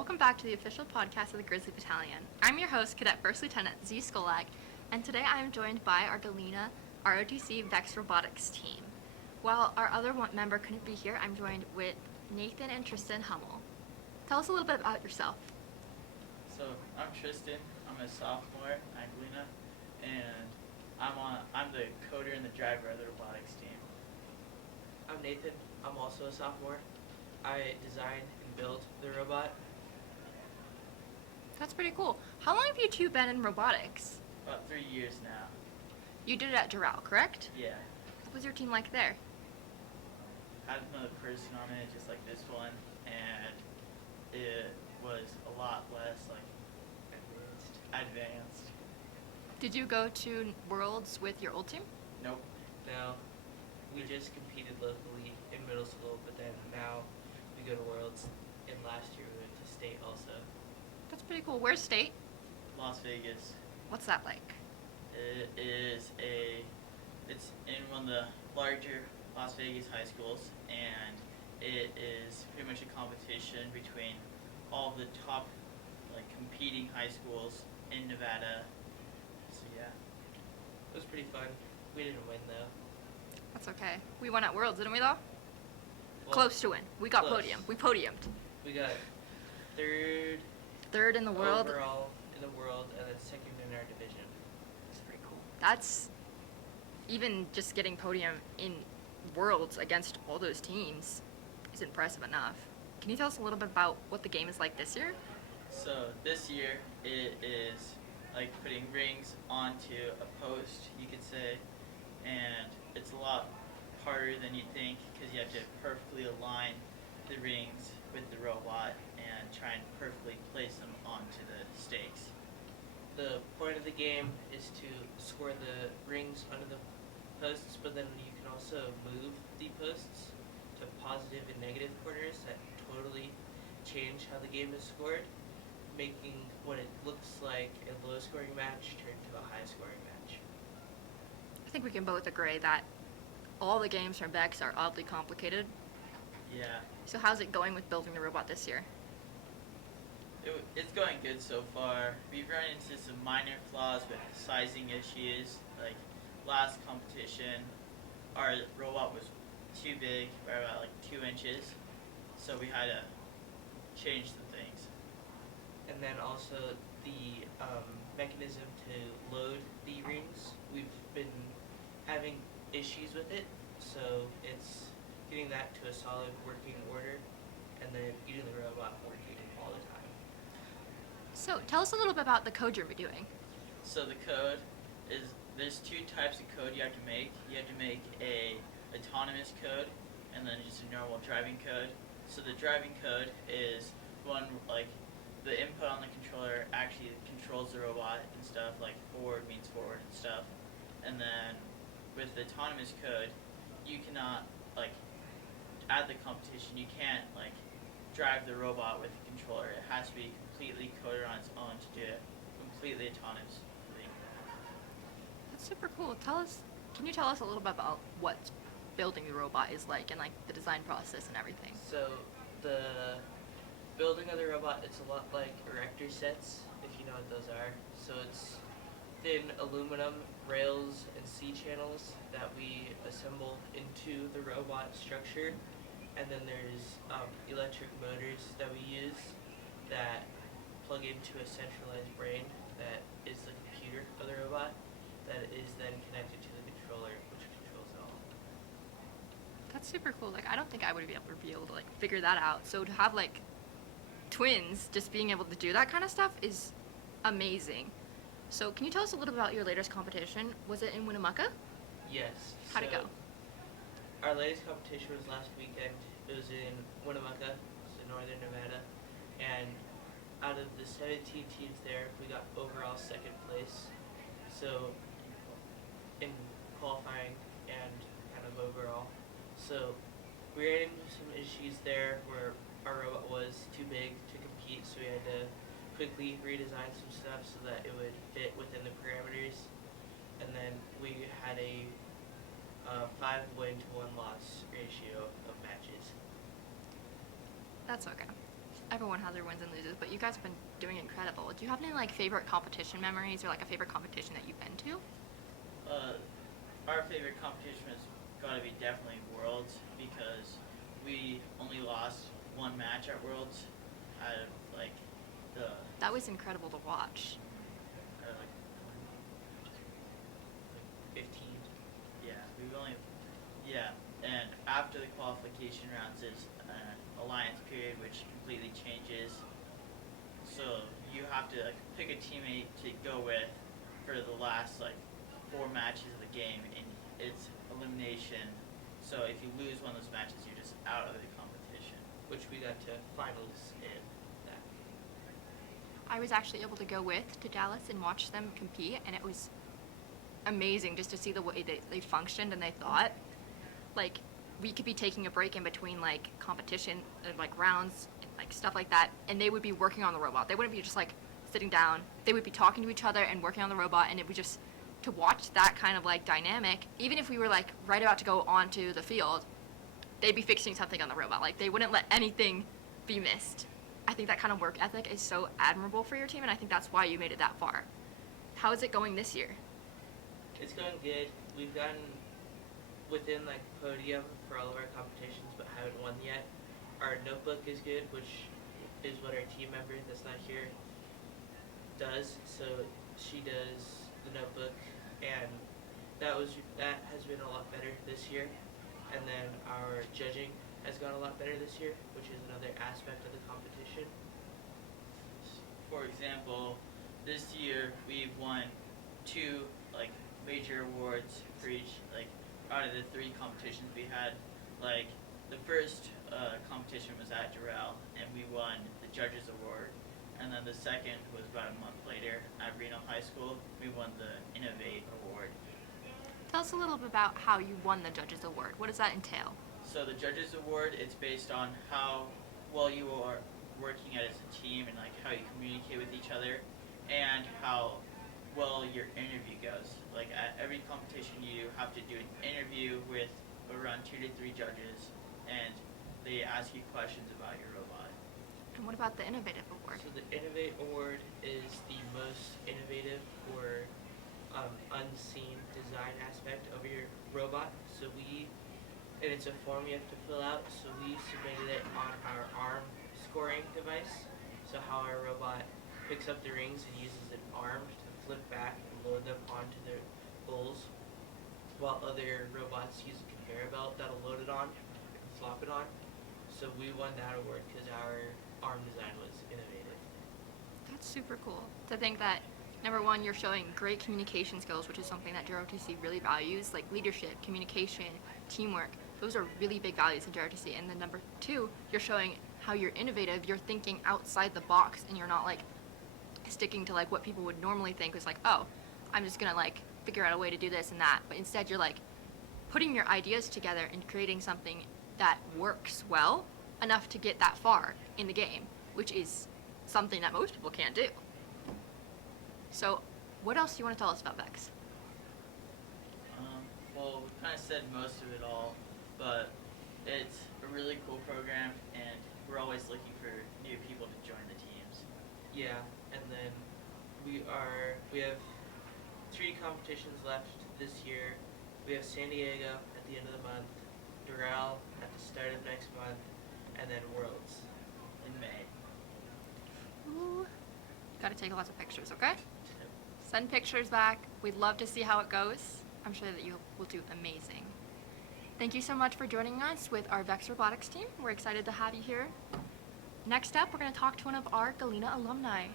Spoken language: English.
welcome back to the official podcast of the Grizzly Battalion. I'm your host, Cadet First Lieutenant Z Skolak, and today I am joined by our Galena ROTC VEX Robotics team. While our other member couldn't be here, I'm joined with Nathan and Tristan Hummel. Tell us a little bit about yourself. So I'm Tristan. I'm a sophomore at Galena, and I'm the coder and the driver of the robotics team. I'm Nathan. I'm also a sophomore. I design and build the robot. That's pretty cool. How long have you two been in robotics? About 3 years now. You did it at Doral, correct? Yeah. What was your team like there? Had another person on it, just like this one, and it was a lot less advanced. Did you go to Worlds with your old team? Nope. No, we just competed locally in middle school, but then now we go to Worlds, and last year we went to state also. That's pretty cool. Where's state? Las Vegas. What's that like? It's in one of the larger Las Vegas high schools, and it is pretty much a competition between all of the top competing high schools in Nevada. So yeah. It was pretty fun. We didn't win though. That's okay. We won at Worlds, didn't we though? Well, Close to win. We got close. podium. We podiumed. We got third Third in the world. overall in the world, and then second in our division. That's pretty cool. That's even just getting podium in Worlds against all those teams is impressive enough. Can you tell us a little bit about what the game is like this year? So this year it is like putting rings onto a post, you could say, and it's a lot harder than you'd think because you have to perfectly align the rings with the robot and try and perfectly place them onto the stakes. The point of the game is to score the rings under the posts, but then you can also move the posts to positive and negative corners that totally change how the game is scored, making what it looks like a low scoring match turn to a high scoring match. I think we can both agree that all the games from VEX are oddly complicated. Yeah. So how's it going with building the robot this year? It's going good so far. We've run into some minor flaws with sizing issues. Like last competition, our robot was too big by about 2 inches, so we had to change some things. And then also the mechanism to load the rings, we've been having issues with it, so it's getting that to a solid working order, and then getting the robot working all the time. So tell us a little bit about the code you're doing. So the code is, there's 2 types of code you have to make. You have to make a autonomous code and then just a normal driving code. So the driving code is one the input on the controller actually controls the robot and stuff, like forward means forward and stuff. And then with the autonomous code, you cannot at the competition you can't drive the robot with the controller. It has to be completely coded on its own to do it completely autonomously. That's super cool. Can you tell us a little bit about what building the robot is like and the design process and everything? So the building of the robot, it's a lot like erector sets, if you know what those are. So it's thin aluminum rails and C-channels that we assemble into the robot structure. And then there's electric motors that we use that plug into a centralized brain that is the computer of the robot that is then connected to the controller, which controls it all. That's super cool. I don't think I would be able to figure that out. So to have twins just being able to do that kind of stuff is amazing. So can you tell us a little bit about your latest competition? Was it in Winnemucca? Yes. How'd it go? Our latest competition was last weekend. It was in Winnemucca, so northern Nevada, and out of the 17 teams there, we got overall second place. So in qualifying and kind of overall. So we ran into some issues there where our robot was too big to compete, so we had to quickly redesign some stuff so that it would fit within the parameters. And then we had a 5-win to 1-loss ratio of matches. That's okay. everyone has their wins and loses, but you guys have been doing incredible. Do you have any like favorite competition memories or like a favorite competition that you've been to? Our favorite competition has got to be definitely Worlds because we only lost one match at Worlds out of like the That was incredible to watch. like 15. yeah we've only yeah and after the qualification rounds is an alliance period which completely changes. So you have to like pick a teammate to go with for the last like 4 matches of the game, and it's elimination. So if you lose one of those matches, you're just out of the competition. Which we got to finals in that. I was actually able to go to Dallas and watch them compete, and it was amazing just to see the way they functioned and they thought. Like, we could be taking a break in between, like, competition, like, rounds, and, like, stuff like that, and they would be working on the robot. They wouldn't be just, like, sitting down. They would be talking to each other and working on the robot, and it would just, to watch that kind of, like, dynamic, even if we were, like, right about to go onto the field, they'd be fixing something on the robot. Like, they wouldn't let anything be missed. I think that kind of work ethic is so admirable for your team, and I think that's why you made it that far. How is it going this year? It's going good. We've gotten within like podium for all of our competitions, but haven't won yet. Our notebook is good, which is what our team member that's not here does. So she does the notebook, and that has been a lot better this year. And then our judging has gone a lot better this year, which is another aspect of the competition. For example, this year we've won 2 like major awards for each like out of the 3 competitions we had. Like the first competition was at Durrell, and we won the Judges Award. And then the second was about a month later at Reno High School. We won the Innovate Award. Tell us a little bit about how you won the Judges Award. What does that entail? So the Judges Award, it's based on how well you are working as a team and like how you communicate with each other and how well your interview goes. Like at every competition you have to do an interview with around 2 to 3 judges, and they ask you questions about your robot. And what about the Innovative Award? So the Innovate Award is the most innovative or unseen design aspect of your robot. And it's a form you have to fill out. So we submitted it on our arm scoring device. So how our robot picks up the rings and uses an arm to flip back and load them onto their bowls, while other robots use a conveyor belt that'll load it on and flop it on. So we won that award because our arm design was innovative. That's super cool to think that, number one, you're showing great communication skills, which is something that JROTC really values, like leadership, communication, teamwork. Those are really big values in JROTC. And then number 2, you're showing how you're innovative, you're thinking outside the box, and you're not like sticking to like what people would normally think was like, oh, I'm just gonna like figure out a way to do this and that. But instead you're like putting your ideas together and creating something that works well enough to get that far in the game, which is something that most people can't do. So what else do you want to tell us about Vex? Well, we kind of said most of it all, but it's a really cool program, and we're always looking for new people to join the teams. Yeah, and then we have 3 competitions left this year. We have San Diego at the end of the month, Doral at the start of next month, and then Worlds In May. Ooh. Gotta take lots of pictures, okay? Send pictures back. We'd love to see how it goes. I'm sure that you will do amazing. Thank you so much for joining us with our Vex Robotics team. We're excited to have you here. Next up, we're going to talk to one of our Galena alumni.